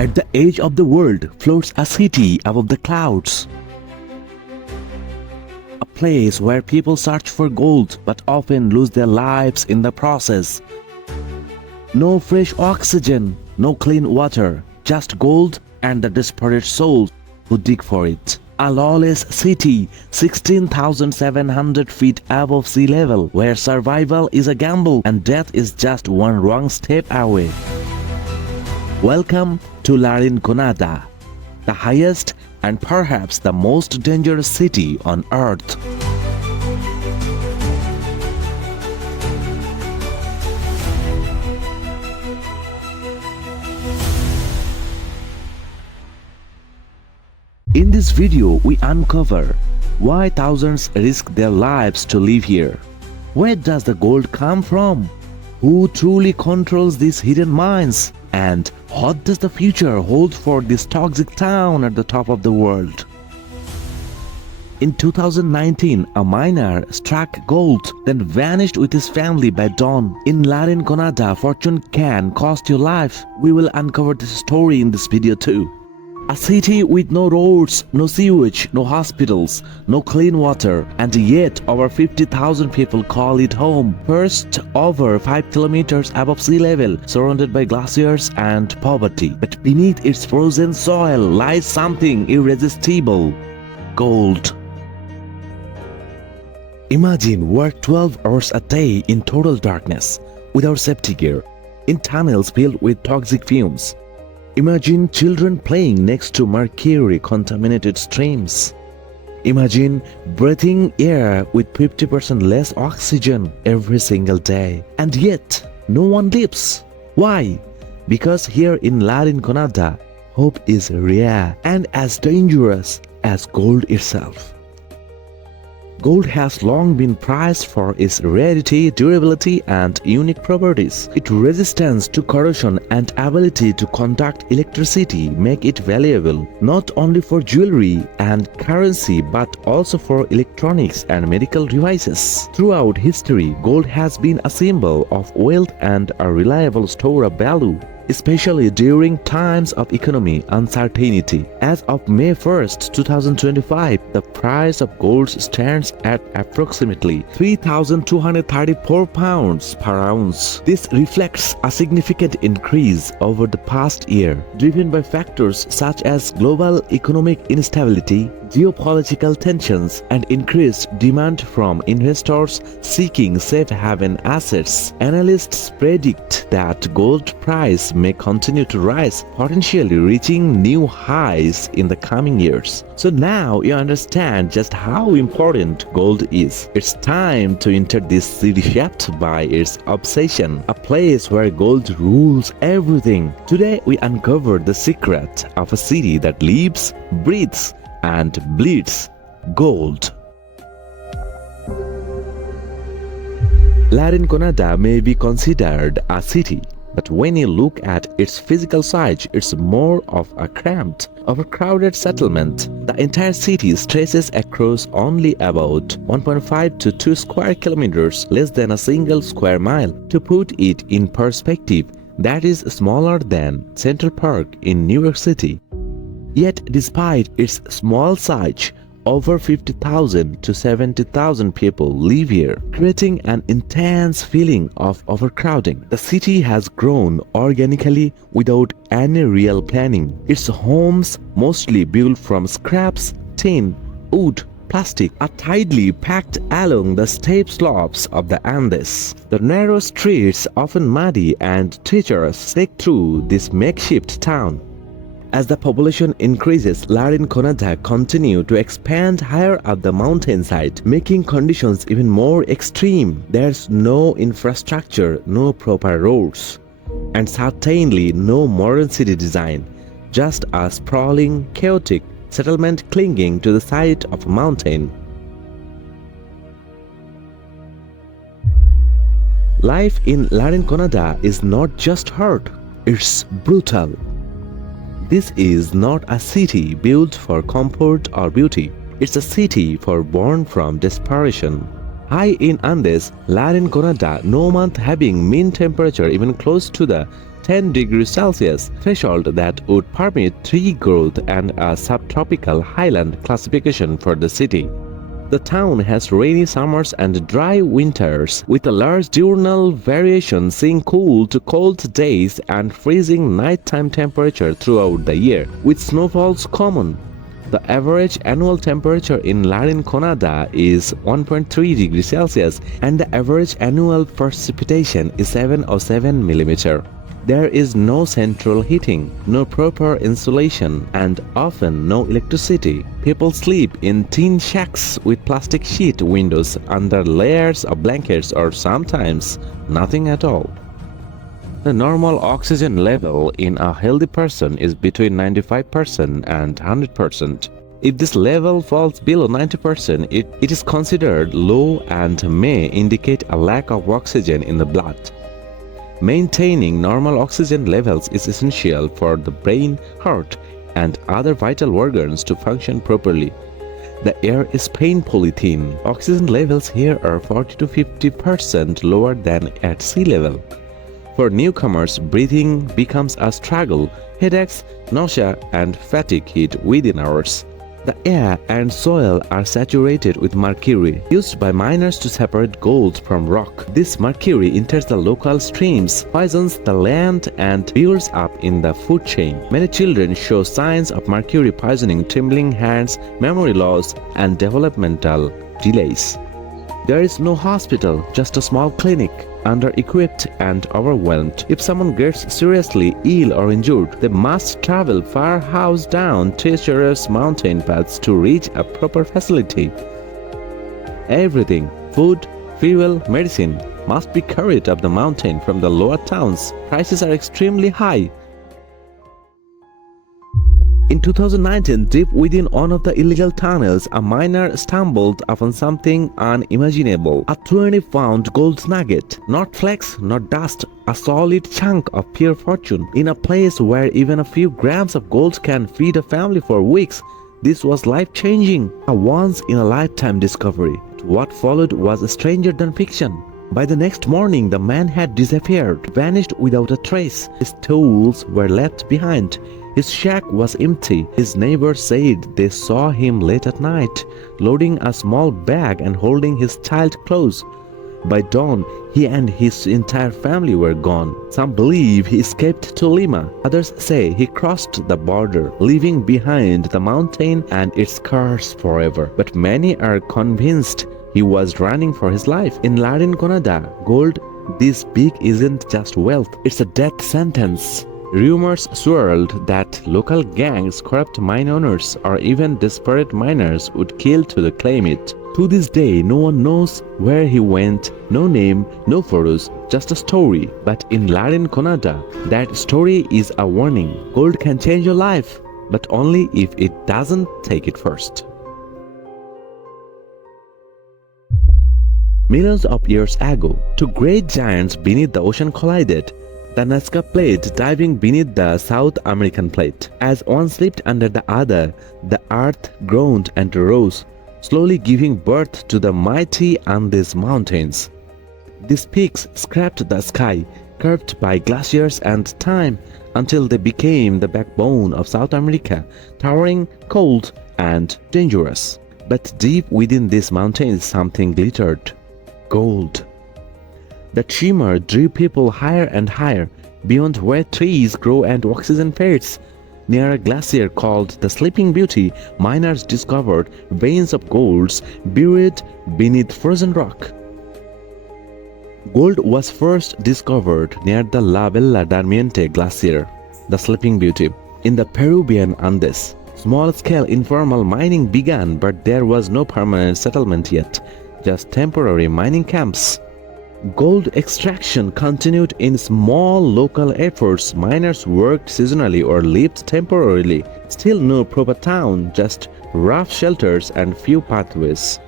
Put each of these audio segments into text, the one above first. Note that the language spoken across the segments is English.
At the edge of the world floats a city above the clouds. A place where people search for gold but often lose their lives in the process. No fresh oxygen, no clean water, just gold and the desperate souls who dig for it. A lawless city, 16,700 feet above sea level, where survival is a gamble and death is just one wrong step away. Welcome to La Rinconada, the highest and perhaps the most dangerous city on earth. In this video, we uncover why thousands risk their lives to live here. Where does the gold come from? Who truly controls these hidden mines? And what does the future hold for this toxic town at the top of the world? In 2019, a miner struck gold, then vanished with his family by dawn. In La Rinconada, fortune can cost your life. We will uncover this story in this video too. A city with no roads, no sewage, no hospitals, no clean water, and yet over 50,000 people call it home. Perched over 5 kilometers above sea level, surrounded by glaciers and poverty. But beneath its frozen soil lies something irresistible: gold. Imagine work 12 hours a day in total darkness, without safety gear, in tunnels filled with toxic fumes. Imagine children playing next to mercury-contaminated streams. Imagine breathing air with 50% less oxygen every single day. And yet, no one lives. Why? Because here in La Rinconada, hope is rare and as dangerous as gold itself. Gold has long been prized for its rarity, durability, and unique properties. Its resistance to corrosion and ability to conduct electricity make it valuable not only for jewelry and currency but also for electronics and medical devices. Throughout history, gold has been a symbol of wealth and a reliable store of value, especially during times of economic uncertainty. As of May 1st, 2025, the price of gold stands at approximately 3,234 pounds per ounce. This reflects a significant increase over the past year, driven by factors such as global economic instability, geopolitical tensions, and increased demand from investors seeking safe haven assets. Analysts predict that gold price may continue to rise, potentially reaching new highs in the coming years. So now you understand just how important gold is. It's time to enter this city shaped by its obsession, a place where gold rules everything. Today we uncover the secret of a city that lives, breathes, and bleeds gold. La Rinconada may be considered a city, but when you look at its physical size, it's more of a cramped, overcrowded settlement. The entire city stretches across only about 1.5 to 2 square kilometers, less than a single square mile. To put it in perspective, that is smaller than Central Park in New York City. Yet, despite its small size, over 50,000 to 70,000 people live here, creating an intense feeling of overcrowding. The city has grown organically without any real planning. Its homes, mostly built from scraps, tin, wood, plastic, are tidily packed along the steep slopes of the Andes. The narrow streets, often muddy and treacherous, take through this makeshift town. As the population increases, La Rinconada continue to expand higher up the mountainside, making conditions even more extreme. There's no infrastructure, no proper roads, and certainly no modern city design, just a sprawling, chaotic settlement clinging to the side of a mountain. Life in La Rinconada is not just hard, it's brutal. This is not a city built for comfort or beauty. It's a city born from desperation. High in Andes, La Rinconada, no month having mean temperature even close to the 10 degrees Celsius threshold that would permit tree growth and a subtropical highland classification for the city. The town has rainy summers and dry winters, with a large diurnal variation seeing cool to cold days and freezing nighttime temperature throughout the year, with snowfalls common. The average annual temperature in La Rinconada is 1.3 degrees Celsius and the average annual precipitation is 707 mm. There is no central heating, no proper insulation, and often no electricity. People sleep in tin shacks with plastic sheet windows under layers of blankets or sometimes nothing at all. The normal oxygen level in a healthy person is between 95% and 100%. If this level falls below 90%, it is considered low and may indicate a lack of oxygen in the blood. Maintaining normal oxygen levels is essential for the brain, heart, and other vital organs to function properly. The air is painfully thin. Oxygen levels here are 40 to 50% lower than at sea level. For newcomers, breathing becomes a struggle. Headaches, nausea, and fatigue hit within hours. The air and soil are saturated with mercury, used by miners to separate gold from rock. This mercury enters the local streams, poisons the land, and builds up in the food chain. Many children show signs of mercury poisoning, trembling hands, memory loss, and developmental delays. There is no hospital, just a small clinic, under-equipped and overwhelmed. If someone gets seriously ill or injured, they must travel far house down treacherous mountain paths to reach a proper facility. Everything, food, fuel, medicine, must be carried up the mountain from the lower towns. Prices are extremely high. In 2019, deep within one of the illegal tunnels, a miner stumbled upon something unimaginable. A 20-pound gold nugget. Not flakes, not dust, a solid chunk of pure fortune. In a place where even a few grams of gold can feed a family for weeks, this was life-changing. A once-in-a-lifetime discovery. What followed was stranger than fiction. By the next morning, the man had disappeared, vanished without a trace. His tools were left behind. His shack was empty. His neighbors said they saw him late at night, loading a small bag and holding his child close. By dawn, he and his entire family were gone. Some believe he escaped to Lima. Others say he crossed the border, leaving behind the mountain and its curse forever. But many are convinced he was running for his life. In La Rinconada, gold this big isn't just wealth, it's a death sentence. Rumors swirled that local gangs, corrupt mine owners, or even desperate miners would kill to claim it. To this day, no one knows where he went, no name, no photos, just a story. But in La Rinconada, that story is a warning. Gold can change your life, but only if it doesn't take it first. Millions of years ago, two great giants beneath the ocean collided. The Nazca Plate diving beneath the South American Plate. As one slipped under the other, the earth groaned and rose, slowly giving birth to the mighty Andes mountains. These peaks scraped the sky, curved by glaciers and time, until they became the backbone of South America, towering, cold, and dangerous. But deep within these mountains something glittered. Gold. The shimmer drew people higher and higher, beyond where trees grow and oxygen fades. Near a glacier called the Sleeping Beauty, miners discovered veins of golds buried beneath frozen rock. Gold was first discovered near the La Bella Dormiente Glacier, the Sleeping Beauty, in the Peruvian Andes. Small-scale informal mining began, but there was no permanent settlement yet, just temporary mining camps. Gold extraction continued in small local efforts. Miners worked seasonally or lived temporarily. Still no proper town, just rough shelters and few pathways.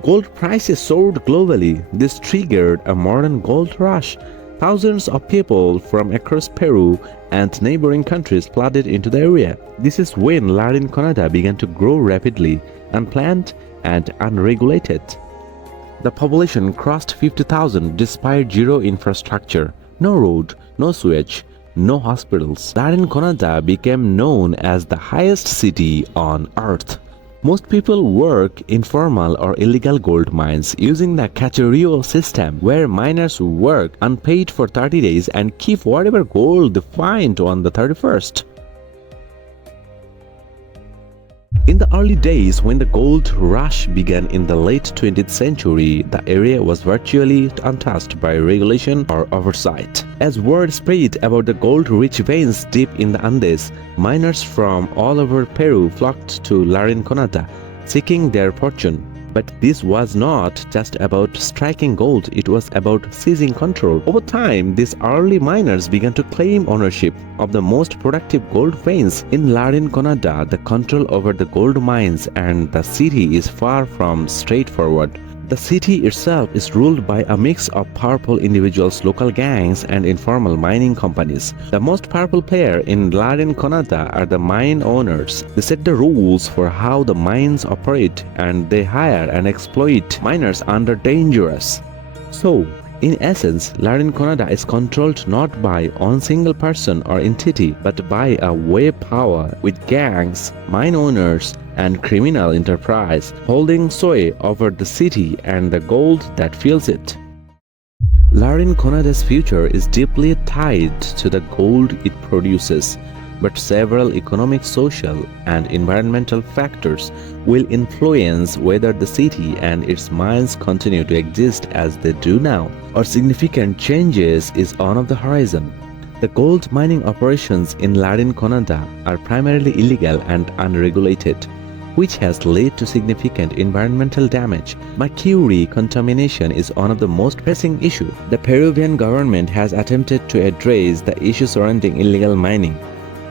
Gold prices soared globally. This triggered a modern gold rush. Thousands of people from across Peru and neighboring countries flooded into the area. This is when La Rinconada began to grow rapidly, unplanned and unregulated. The population crossed 50,000 despite zero infrastructure, no road, no sewage, no hospitals. La Rinconada became known as the highest city on earth. Most people work in formal or illegal gold mines using the cacherio system, where miners work unpaid for 30 days and keep whatever gold they find on the 31st. In the early days, when the gold rush began in the late 20th century, the area was virtually untouched by regulation or oversight. As word spread about the gold-rich veins deep in the Andes, miners from all over Peru flocked to La Rinconada, seeking their fortune. But this was not just about striking gold, it was about seizing control. Over time, these early miners began to claim ownership of the most productive gold veins in La Rinconada. The control over the gold mines and the city is far from straightforward. The city itself is ruled by a mix of powerful individuals, local gangs, and informal mining companies. The most powerful player in La Rinconada are the mine owners. They set the rules for how the mines operate, and they hire and exploit miners under dangerous. So, in essence, La Rinconada is controlled not by one single person or entity, but by a wave power with gangs, mine owners, and criminal enterprise holding sway over the city and the gold that fills it. La Rinconada's future is deeply tied to the gold it produces, but several economic, social, and environmental factors will influence whether the city and its mines continue to exist as they do now, or significant changes is on the horizon. The gold mining operations in La Rinconada are primarily illegal and unregulated, which has led to significant environmental damage. Mercury contamination is one of the most pressing issues. The Peruvian government has attempted to address the issue surrounding illegal mining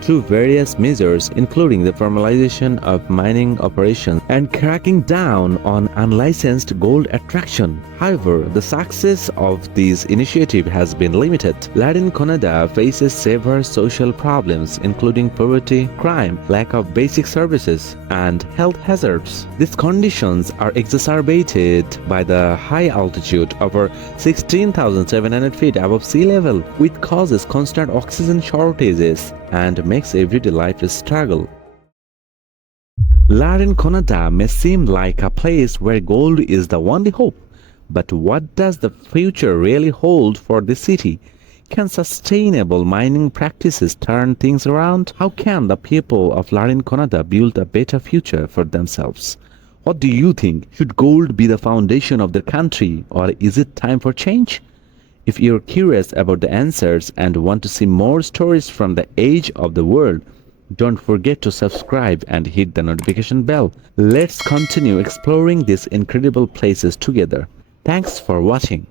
through various measures, including the formalization of mining operations and cracking down on unlicensed gold extraction. However, the success of this initiative has been limited. La Rinconada faces severe social problems, including poverty, crime, lack of basic services, and health hazards. These conditions are exacerbated by the high altitude over 16,700 feet above sea level, which causes constant oxygen shortages and makes everyday life a struggle. La Rinconada may seem like a place where gold is the only hope, but what does the future really hold for the city? Can sustainable mining practices turn things around? How can the people of La Rinconada build a better future for themselves? What do you think? Should gold be the foundation of the country, or is it time for change? If you're curious about the answers and want to see more stories from the edge of the world, don't forget to subscribe and hit the notification bell. Let's continue exploring these incredible places together. Thanks for watching.